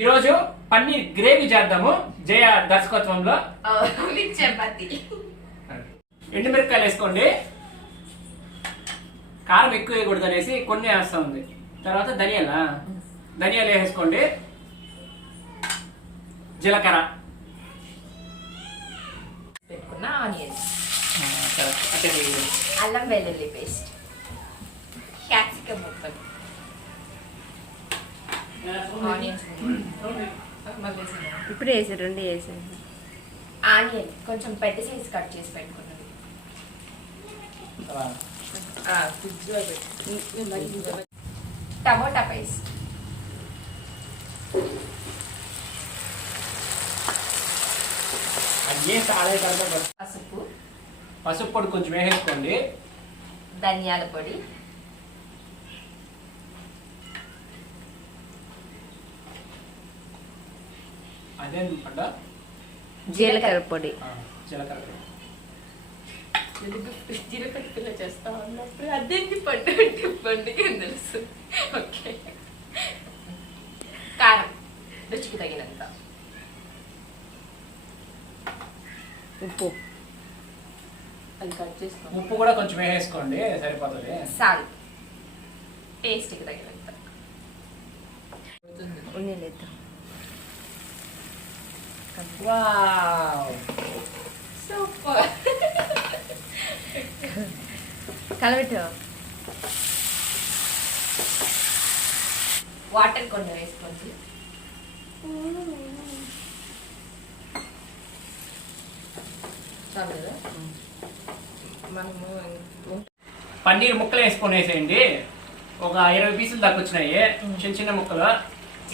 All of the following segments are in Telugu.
ఈరోజు పన్నీర్ గ్రేవీ చేద్దాము జయ దర్శకత్వంలో. చపాతి ఎండుమిరపకాయలు వేసుకోండి, కారం ఎక్కువ వేయకూడదు అనేసి కొన్ని వేస్తా ఉంది. తర్వాత ధనియాలు వేసుకోండి, జీలకర్ర, పెట్టుకున్న ఆనియన్స్, అంటే అల్లం వెల్లుల్లి పేస్ట్, క్యాప్సికమ్ ముక్కలు, ఆనియన్స్ ఇప్పుడు వేసారు, రెండు వేసారు. ఆనియన్ కొంచెం పెద్ద సైజ్ కట్ చేసి పెట్టుకున్నది. టమోటా పేస్ట్, పసుపు పొడి కొంచెం వేసేసుకోండి, ధనియాల పొడి, అదే జీలకర్ర పొడి. జీలకర్ర పిల్ల చేస్తా ఉన్నప్పుడు అదేంటి పండుగ తెలుసు. ఓకే, కారం రుచికి తగినంత, ఉప్పు, అది కట్ చేసుకోండి. ఉప్పు కూడా కొంచెం వేసేసుకోండి, సరిపోతుంది. సాల్ట్ టేస్ట్కి తగినంత. ఉన్నీళ్ళు సూపర్. కలబెట్టు. వాటర్ కొన్ని వేసుకోండి. చాలు కదా. మనము పన్నీర్ ముక్కలు వేసుకొని వేసేయండి. ఒక 20 పీసులు దాకా వచ్చినాయి, చిన్న చిన్న ముక్కలు.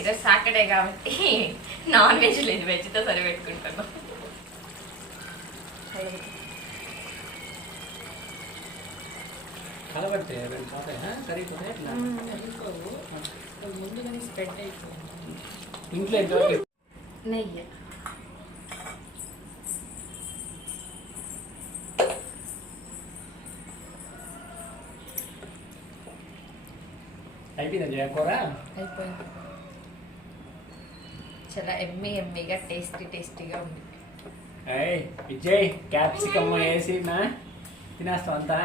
ఈరోజు సాటర్డే కాబట్టి నాన్ వెజ్ లేదు, వెజ్తో సరి పెట్టుకుంటాను. కలబడితే ముందుగానే స్ప్రెడ్ అయిపోయింది. ఇంట్లో ఎంత నెయ్యి, అయిపోయిందా జయకూర? అయిపోయింది. చాలా ఎమ్మీగా టేస్టీగా ఉంది. విజయ్ క్యాప్సికమ్ వేసి తినేస్తాం అంతా.